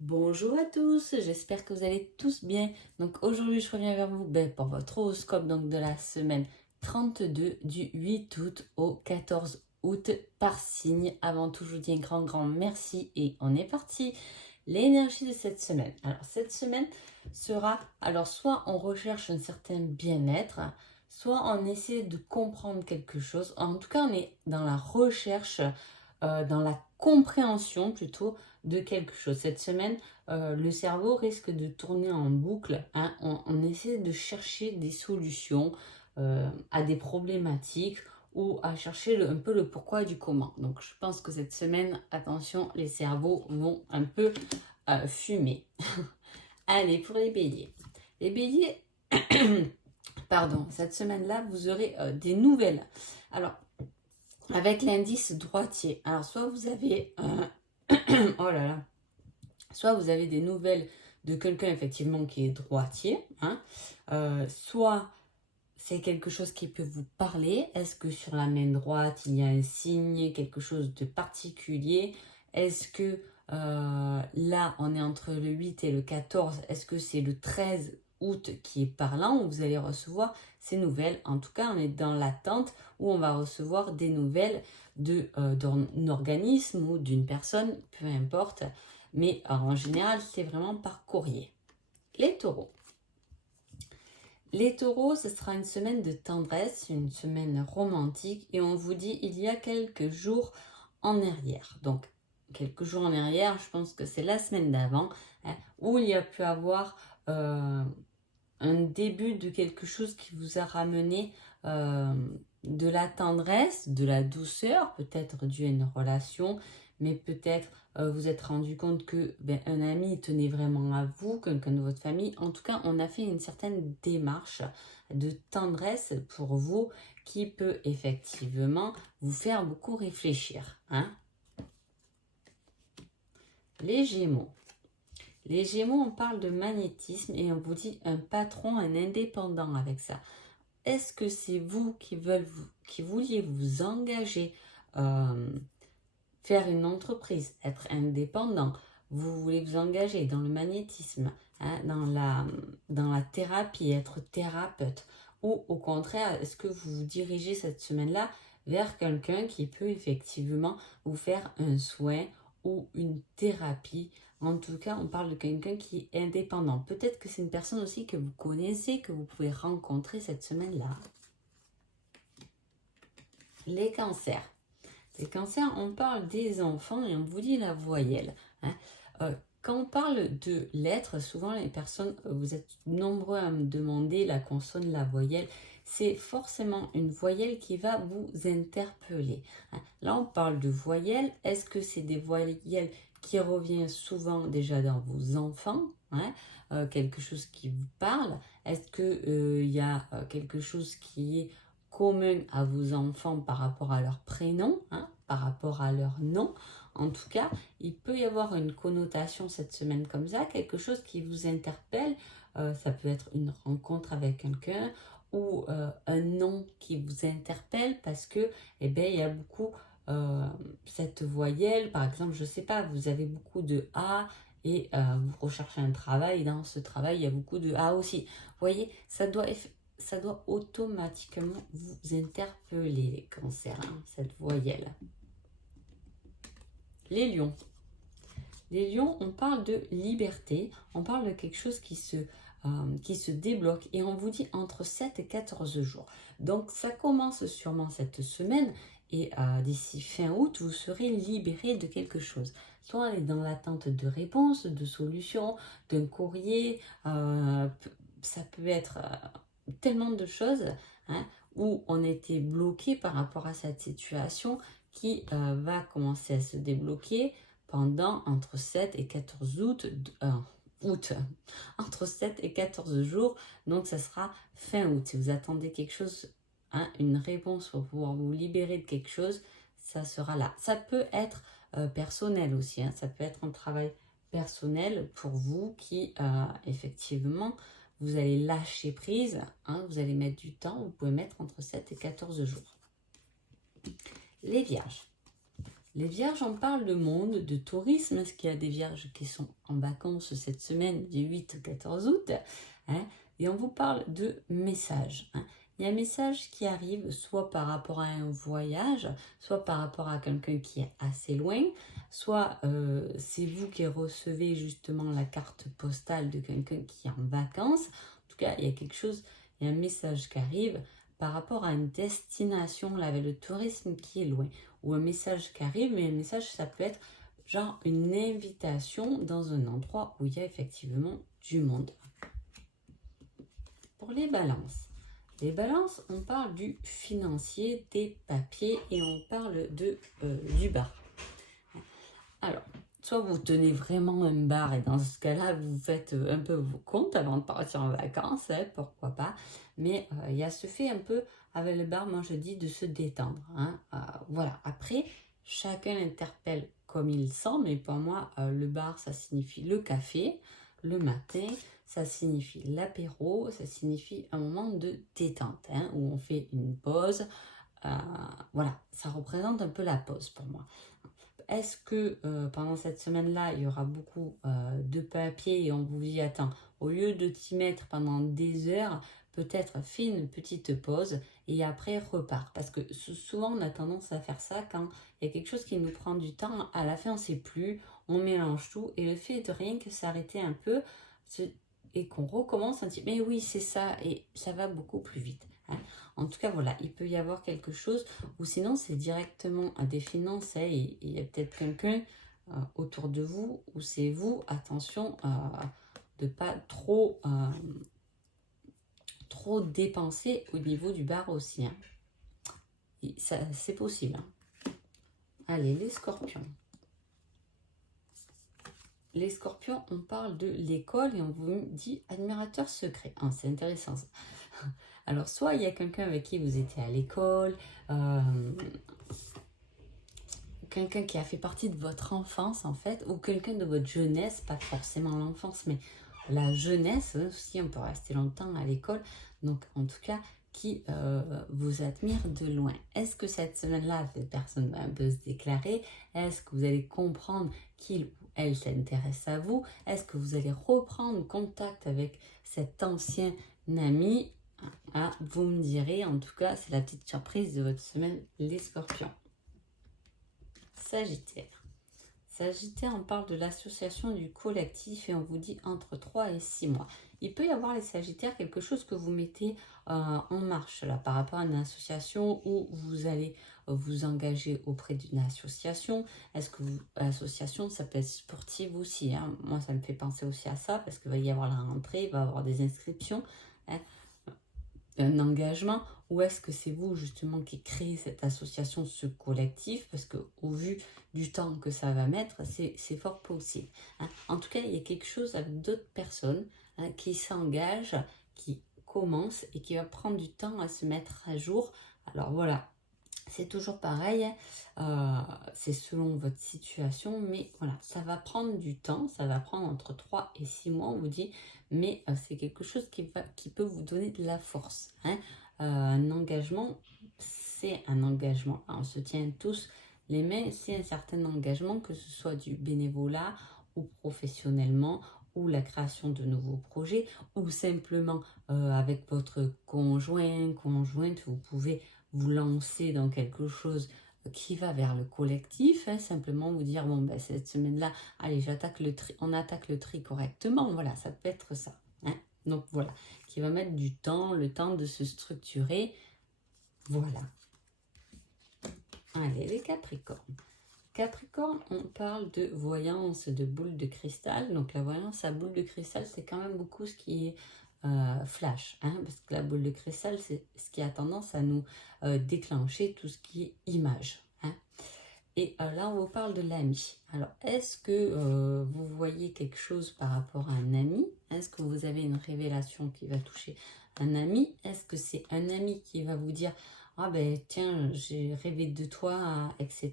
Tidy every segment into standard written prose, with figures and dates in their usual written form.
Bonjour à tous, j'espère que vous allez tous bien. Donc aujourd'hui je reviens vers vous pour votre horoscope de la semaine 32 du 8 août au 14 août par signe. Avant tout je vous dis un grand merci et on est parti. L'énergie de cette semaine. Alors cette semaine sera, soit on recherche un certain bien-être, soit on essaie de comprendre quelque chose. En tout cas on est dans la recherche, dans la compréhension plutôt de quelque chose. Cette semaine, le cerveau risque de tourner en boucle. Hein. On essaie de chercher des solutions à des problématiques ou à chercher un peu le pourquoi du comment. Donc je pense que cette semaine, attention, les cerveaux vont un peu fumer. Allez, pour les béliers. Les béliers, pardon, cette semaine-là, vous aurez des nouvelles. Alors, avec l'indice droitier. Alors, soit vous avez... oh là là. Soit vous avez des nouvelles de quelqu'un effectivement qui est droitier, hein, soit c'est quelque chose qui peut vous parler. Est-ce que sur la main droite, il y a un signe, quelque chose de particulier? Est-ce que là, on est entre le 8 et le 14, est-ce que c'est le 13 août qui est parlant où vous allez recevoir ces nouvelles? En tout cas, on est dans l'attente où on va recevoir des nouvelles d'un organisme ou d'une personne, peu importe. Mais en général, c'est vraiment par courrier. Les taureaux. Les taureaux, ce sera une semaine de tendresse, une semaine romantique. Et on vous dit, il y a quelques jours en arrière. Donc, quelques jours en arrière, je pense que c'est la semaine d'avant, hein, où il y a pu avoir un début de quelque chose qui vous a ramené de la tendresse, de la douceur, peut-être dû à une relation, mais peut-être vous êtes rendu compte que un ami tenait vraiment à vous, quelqu'un de votre famille. En tout cas, on a fait une certaine démarche de tendresse pour vous qui peut effectivement vous faire beaucoup réfléchir. Hein. Les Gémeaux. Les Gémeaux, on parle de magnétisme et on vous dit un patron, un indépendant avec ça. Est-ce que c'est vous qui vouliez vous engager, faire une entreprise, être indépendant? Vous voulez vous engager dans le magnétisme, hein, dans la thérapie, être thérapeute? Ou au contraire, est-ce que vous vous dirigez cette semaine-là vers quelqu'un qui peut effectivement vous faire un soin ou une thérapie? En tout cas, on parle de quelqu'un qui est indépendant. Peut-être que c'est une personne aussi que vous connaissez, que vous pouvez rencontrer cette semaine-là. Les cancers. Les cancers, on parle des enfants et on vous dit la voyelle. Hein. Quand on parle de lettres, souvent les personnes, vous êtes nombreux à me demander la consonne, la voyelle. C'est forcément une voyelle qui va vous interpeller. Hein. Là, on parle de voyelles. Est-ce que c'est des voyelles qui reviennent souvent déjà dans vos enfants, hein, quelque chose qui vous parle? Est-ce qu'il y a quelque chose qui est commun à vos enfants par rapport à leur prénom, hein, par rapport à leur nom? En tout cas, il peut y avoir une connotation cette semaine comme ça, quelque chose qui vous interpelle. Ça peut être une rencontre avec quelqu'un ou un nom qui vous interpelle parce que, il y a beaucoup cette voyelle. Par exemple, je ne sais pas, vous avez beaucoup de A et vous recherchez un travail. Et dans ce travail, il y a beaucoup de A aussi. Vous voyez, ça doit automatiquement vous interpeller, les cancers, hein, cette voyelle. Les lions. Les lions, on parle de liberté, on parle de quelque chose qui se débloque et on vous dit entre 7 et 14 jours. Donc ça commence sûrement cette semaine et d'ici fin août, vous serez libéré de quelque chose. Soit on est dans l'attente de réponses, de solutions, d'un courrier, ça peut être tellement de choses, hein, où on était bloqué par rapport à cette situation qui va commencer à se débloquer pendant entre 7 et 14 août, entre 7 et 14 jours, donc ça sera fin août. Si vous attendez quelque chose, hein, une réponse pour pouvoir vous libérer de quelque chose, ça sera là. Ça peut être personnel aussi, hein, ça peut être un travail personnel pour vous qui effectivement vous allez lâcher prise, hein, vous allez mettre du temps, vous pouvez mettre entre 7 et 14 jours. Les vierges. Les vierges, on parle de monde, de tourisme. Est-ce qu'il y a des vierges qui sont en vacances cette semaine du 8 au 14 août, hein? Et on vous parle de messages, hein. Il y a un message qui arrive soit par rapport à un voyage, soit par rapport à quelqu'un qui est assez loin, soit c'est vous qui recevez justement la carte postale de quelqu'un qui est en vacances. En tout cas, il y a quelque chose, il y a un message qui arrive par rapport à une destination, là, avec le tourisme qui est loin, ou un message qui arrive, mais un message, ça peut être genre une invitation dans un endroit où il y a effectivement du monde. Pour les balances, on parle du financier, des papiers et on parle du bar. Alors, soit vous tenez vraiment un bar et dans ce cas-là, vous faites un peu vos comptes avant de partir en vacances, hein, pourquoi pas. Mais il y a ce fait un peu avec le bar, moi je dis de se détendre, hein. Voilà, après, chacun l'interpelle comme il sent, mais pour moi, le bar, ça signifie le café, le matin, ça signifie l'apéro, ça signifie un moment de détente, hein, où on fait une pause. Voilà, ça représente un peu la pause pour moi. Est-ce que pendant cette semaine-là, il y aura beaucoup de papier et on vous dit, attends, au lieu de t'y mettre pendant des heures, peut-être fais une petite pause et après repart. Parce que souvent, on a tendance à faire ça quand il y a quelque chose qui nous prend du temps. À la fin, on ne sait plus, on mélange tout et le fait de rien que s'arrêter un peu et qu'on recommence, on dit, mais oui, c'est ça et ça va beaucoup plus vite, hein. En tout cas, voilà, il peut y avoir quelque chose, ou sinon c'est directement à des finances, hein, et il y a peut-être quelqu'un autour de vous, ou c'est vous, attention, de ne pas trop dépenser au niveau du bar aussi, hein. C'est possible, hein. Allez, les scorpions. Les scorpions, on parle de l'école et on vous dit admirateur secret. Ah, c'est intéressant ça. Alors, soit il y a quelqu'un avec qui vous étiez à l'école, quelqu'un qui a fait partie de votre enfance en fait, ou quelqu'un de votre jeunesse, pas forcément l'enfance, mais la jeunesse aussi, on peut rester longtemps à l'école, donc en tout cas, qui vous admire de loin. Est-ce que cette semaine-là, cette personne va un peu se déclarer? Est-ce que vous allez comprendre qu'il ou elle s'intéresse à vous? Est-ce que vous allez reprendre contact avec cet ancien ami? Ah, vous me direz, en tout cas, c'est la petite surprise de votre semaine, les scorpions. Sagittaire. Sagittaire, on parle de l'association du collectif et on vous dit entre 3 et 6 mois. Il peut y avoir, les Sagittaires, quelque chose que vous mettez en marche là, par rapport à une association où vous allez vous engager auprès d'une association. Est-ce que l'association, ça peut être sportive aussi, hein? Moi, ça me fait penser aussi à ça parce qu'il va y avoir la rentrée, il va y avoir des inscriptions, hein, un engagement, ou est-ce que c'est vous justement qui créez cette association, ce collectif, parce que au vu du temps que ça va mettre, c'est fort possible, hein. En tout cas, il y a quelque chose avec d'autres personnes, hein, qui s'engagent, qui commencent et qui va prendre du temps à se mettre à jour. Alors voilà, c'est toujours pareil, hein, c'est selon votre situation, mais voilà, ça va prendre du temps, ça va prendre entre 3 et 6 mois, on vous dit, mais c'est quelque chose qui peut vous donner de la force, hein. Un engagement, c'est un engagement. On se tient tous les mains, c'est un certain engagement, que ce soit du bénévolat ou professionnellement, ou la création de nouveaux projets, ou simplement avec votre conjointe, vous pouvez vous lancer dans quelque chose qui va vers le collectif, hein, simplement vous dire, bon, ben, cette semaine-là, allez, on attaque le tri correctement, voilà, ça peut être ça, hein. Donc voilà, qui va mettre du temps, le temps de se structurer, voilà. Allez, les Capricornes. Capricorne, on parle de voyance de boule de cristal. Donc la voyance à boule de cristal, c'est quand même beaucoup ce qui est flash, hein, parce que la boule de cristal, c'est ce qui a tendance à nous déclencher tout ce qui est image, hein. Et là, on vous parle de l'ami. Alors, est-ce que vous voyez quelque chose par rapport à un ami? Est-ce que vous avez une révélation qui va toucher un ami? Est-ce que c'est un ami qui va vous dire, ah ben tiens, j'ai rêvé de toi, etc.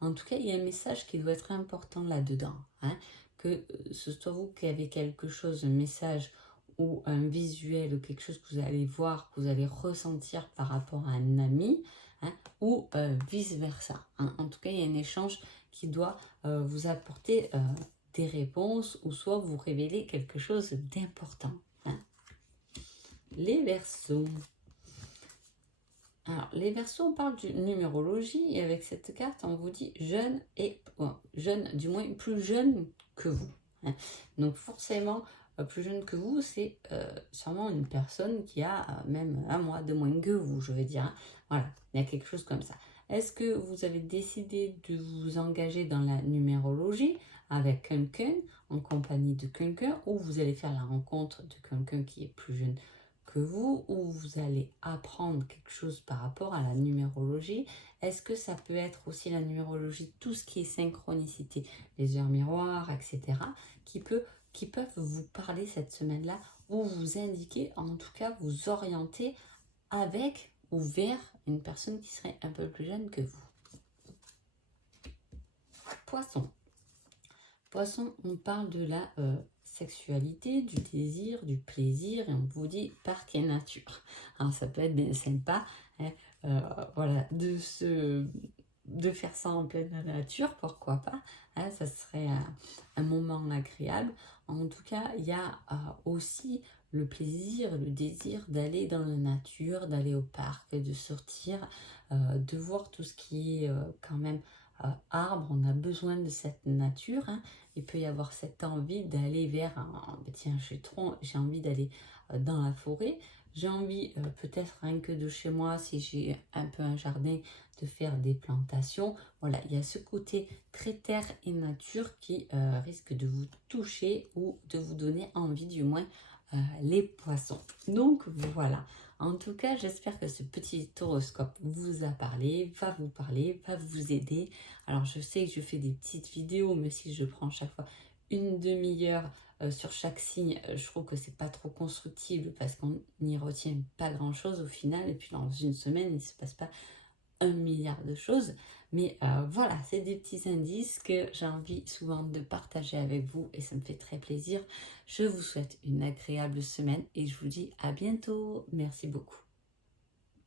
En tout cas, il y a un message qui doit être important là-dedans, hein, que ce soit vous qui avez quelque chose, un message ou un visuel ou quelque chose que vous allez voir, que vous allez ressentir par rapport à un ami, hein, ou vice-versa. Hein. En tout cas, il y a un échange qui doit vous apporter des réponses ou soit vous révéler quelque chose d'important. Hein. Les Verseaux. Alors, les Verseaux, on parle de numérologie et avec cette carte, on vous dit jeune et jeune, du moins plus jeune que vous. Hein. Donc, forcément, plus jeune que vous, c'est sûrement une personne qui a même un mois de moins que vous, je veux dire. Hein. Voilà, il y a quelque chose comme ça. Est-ce que vous avez décidé de vous engager dans la numérologie avec quelqu'un, en compagnie de quelqu'un, ou vous allez faire la rencontre de quelqu'un qui est plus jeune que vous, ou vous allez apprendre quelque chose par rapport à la numérologie? Est-ce que ça peut être aussi la numérologie, tout ce qui est synchronicité, les heures miroirs, etc., qui peuvent vous parler cette semaine-là, ou vous indiquer, en tout cas vous orienter avec ou vers une personne qui serait un peu plus jeune que vous. Poisson. Poisson, on parle de la sexualité, du désir, du plaisir, et on vous dit parc et nature. Alors, ça peut être bien sympa, hein, voilà, de faire ça en pleine nature, pourquoi pas, hein, ça serait un moment agréable. En tout cas, il y a aussi le plaisir, le désir d'aller dans la nature, d'aller au parc, de sortir, de voir tout ce qui est quand même arbre. On a besoin de cette nature, hein. Il peut y avoir cette envie d'aller vers tiens, j'ai envie d'aller dans la forêt. J'ai envie, peut-être rien que de chez moi, si j'ai un peu un jardin, de faire des plantations. Voilà, il y a ce côté très terre et nature qui risque de vous toucher ou de vous donner envie, du moins, les poissons. Donc voilà, en tout cas, j'espère que ce petit horoscope vous a parlé, va vous aider. Alors, je sais que je fais des petites vidéos, mais si je prends chaque fois une demi-heure sur chaque signe, je trouve que c'est pas trop constructible parce qu'on n'y retient pas grand-chose au final. Et puis, dans une semaine, il ne se passe pas 1 milliard de choses. Mais voilà, c'est des petits indices que j'ai envie souvent de partager avec vous et ça me fait très plaisir. Je vous souhaite une agréable semaine et je vous dis à bientôt. Merci beaucoup.